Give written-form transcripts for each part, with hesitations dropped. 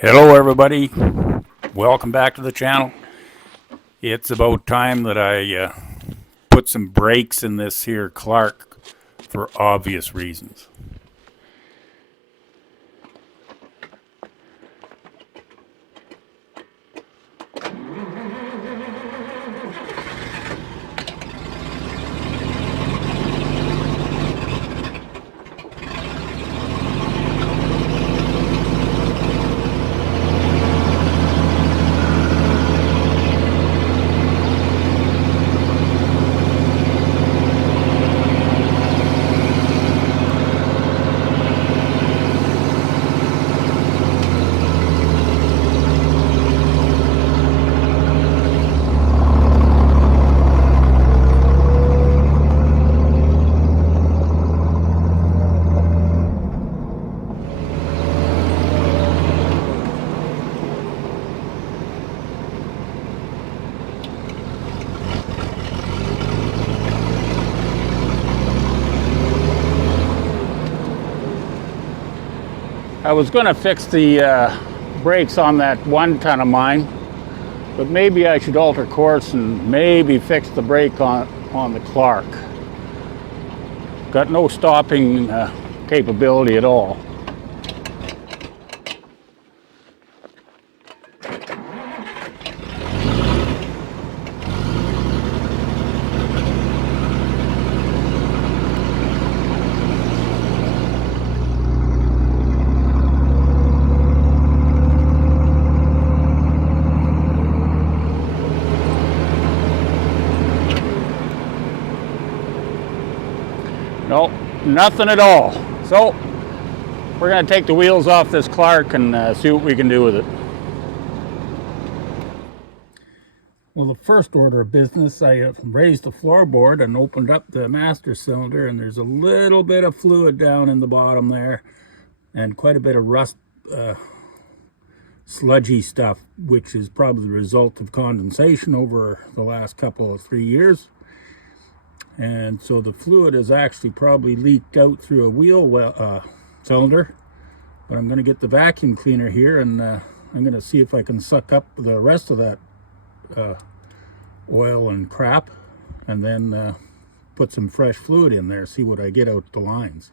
Hello everybody, welcome back to the channel. It's about time that I put some brakes in this here Clark for obvious reasons. I was going to fix the brakes on that 1 ton of mine, but maybe I should alter course and maybe fix the brake on the Clark. Got no stopping capability at all. Nope, nothing at all. So we're going to take the wheels off this Clark and see what we can do with it. Well, the first order of business, I raised the floorboard and opened up the master cylinder, and there's a little bit of fluid down in the bottom there and quite a bit of rust, sludgy stuff, which is probably the result of condensation over the last couple of 3 years. And so the fluid has actually probably leaked out through a wheel cylinder. But I'm going to get the vacuum cleaner here, and I'm going to see if I can suck up the rest of that oil and crap, and then put some fresh fluid in there, see what I get out the lines.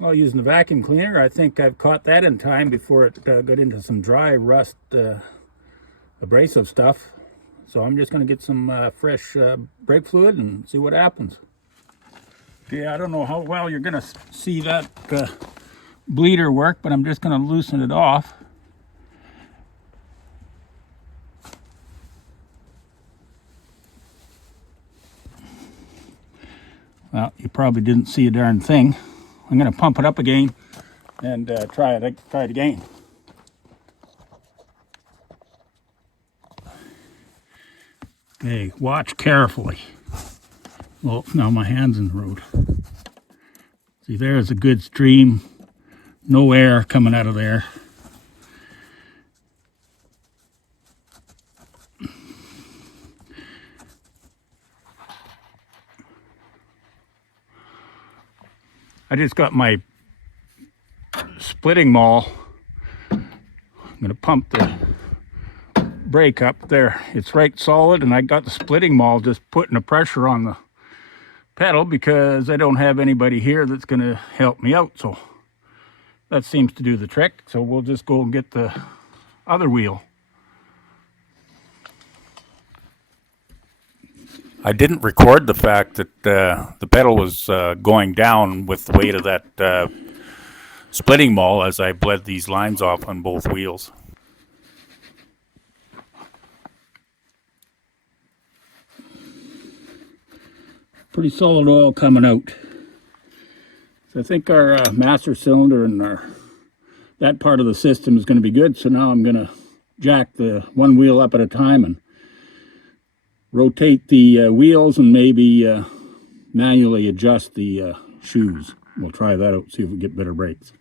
Well, using the vacuum cleaner, I think I've caught that in time before it got into some dry rust abrasive stuff. So I'm just going to get some fresh brake fluid and see what happens. Okay, I don't know how well you're going to see that bleeder work, but I'm just going to loosen it off. Well, you probably didn't see a darn thing. I'm going to pump it up again and try it again. Okay, watch carefully. Well, now my hand's in the road. See, there's a good stream. No air coming out of there. I just got my splitting maul. I'm going to pump the brake up there. It's right solid, and I got the splitting maul just putting the pressure on the pedal because I don't have anybody here that's going to help me out. So that seems to do the trick. So we'll just go and get the other wheel. I didn't record the fact that the pedal was going down with the weight of that splitting maul as I bled these lines off on both wheels. Pretty solid oil coming out. So I think our master cylinder and that part of the system is going to be good. So now I'm going to jack the one wheel up at a time and rotate the wheels and maybe manually adjust the shoes. We'll try that out, see if we get better brakes.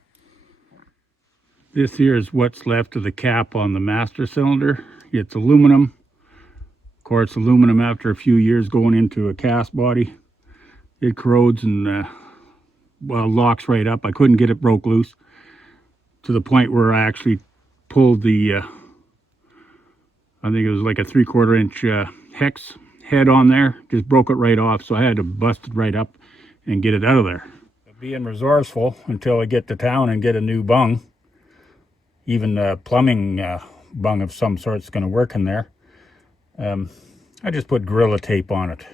This here is what's left of the cap on the master cylinder. It's aluminum. Of course, aluminum after a few years going into a cast body, it corrodes and well, locks right up. I couldn't get it broke loose to the point where I actually pulled the I think it was like a 3/4 inch hex head on there, just broke it right off, so I had to bust it right up and get it out of there. Being resourceful until I get to town and get a new bung. Even plumbing bung of some sort is going to work in there. I just put Gorilla Tape on it.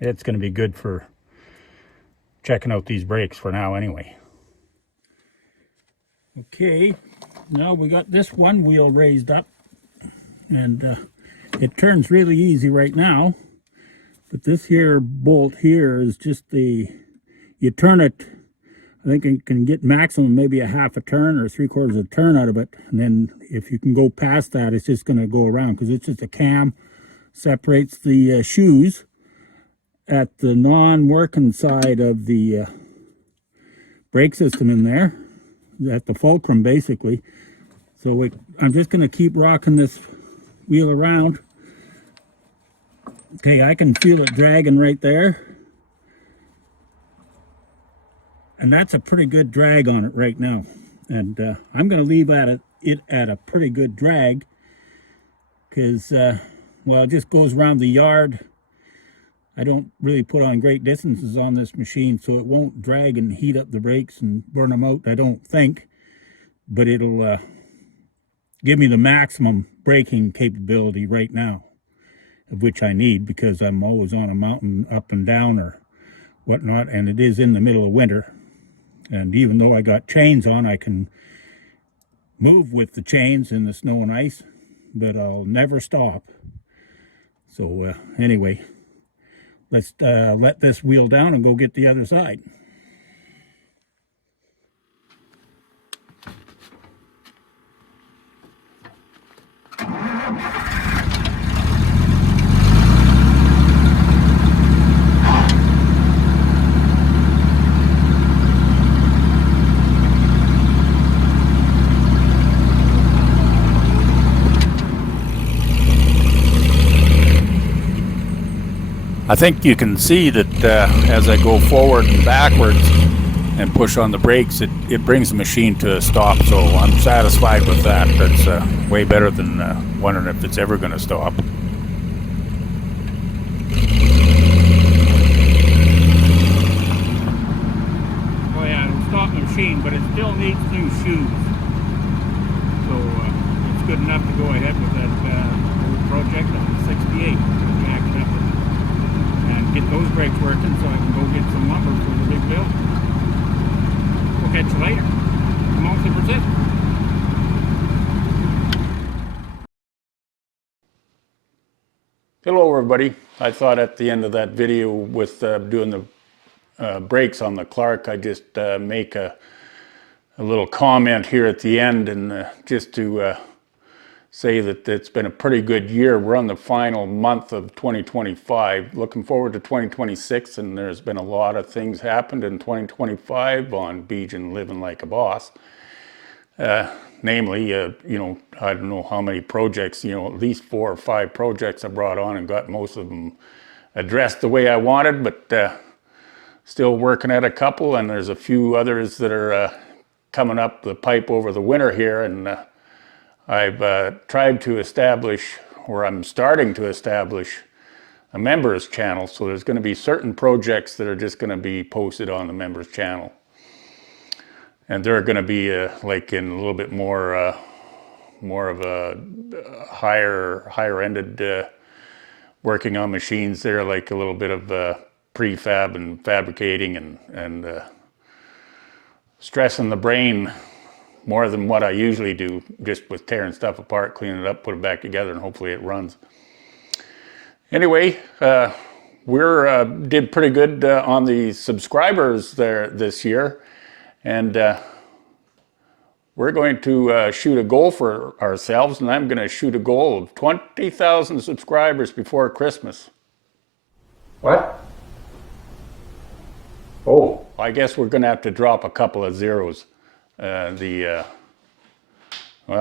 It's going to be good for checking out these brakes for now anyway. Okay, now we got this one wheel raised up, and it turns really easy right now, but this here bolt here is just you turn it, I think it can get maximum maybe a half a turn or 3/4 of a turn out of it, and then if you can go past that, it's just going to go around because it's just a cam, separates the shoes at the non-working side of the brake system in there, at the fulcrum basically. So I'm just going to keep rocking this wheel around. Okay, I can feel it dragging right there. And that's a pretty good drag on it right now. And I'm going to leave it at a pretty good drag because, well, it just goes around the yard. I don't really put on great distances on this machine, so it won't drag and heat up the brakes and burn them out, I don't think. But it'll give me the maximum braking capability right now, of which I need because I'm always on a mountain up and down or whatnot, and it is in the middle of winter. And even though I got chains on, I can move with the chains in the snow and ice, but I'll never stop. So anyway, let's let this wheel down and go get the other side. I think you can see that as I go forward and backwards and push on the brakes, it brings the machine to a stop, so I'm satisfied with that. That's way better than wondering if it's ever going to stop. Oh yeah, it'll stop the machine, but it still needs new shoes. So it's good enough to go ahead with that old project on the 68. Jack it up and get those brakes working so I can go get some lumber for the big build. We'll catch you later. Come on, Super Tip. Hello everybody. I thought at the end of that video with doing the brakes on the Clark, I just make a little comment here at the end, and just to say that it's been a pretty good year. We're on the final month of 2025. Looking forward to 2026, and there's been a lot of things happened in 2025 on Beijing Living Like a Boss. Namely, you know, I don't know how many projects, you know, at least 4 or 5 projects I brought on and got most of them addressed the way I wanted, but still working at a couple, and there's a few others that are coming up the pipe over the winter here, and I've tried to establish, or I'm starting to establish, a members channel. So there's going to be certain projects that are just going to be posted on the members channel, and they're going to be like in a little bit more of a higher ended working on machines. There, like a little bit of prefab and fabricating and stressing the brain more than what I usually do, just with tearing stuff apart, cleaning it up, put it back together, and hopefully it runs. Anyway, we're did pretty good on the subscribers there this year, and we're going to shoot a goal for ourselves, and I'm going to shoot a goal of 20,000 subscribers before Christmas. What? Oh, I guess we're going to have to drop a couple of zeros. Well,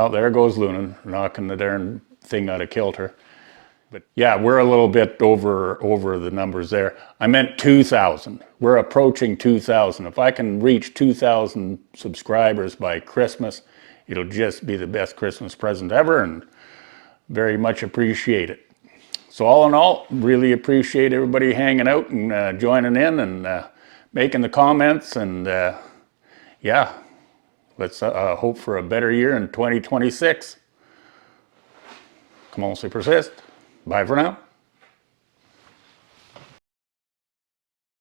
there goes Lunan, knocking the darn thing out of kilter. But yeah, we're a little bit over the numbers there. I meant 2,000. We're approaching 2,000. If I can reach 2,000 subscribers by Christmas, it'll just be the best Christmas present ever, and very much appreciate it. So all in all, really appreciate everybody hanging out and joining in and making the comments. And yeah, let's hope for a better year in 2026. Come on, persist. Bye for now.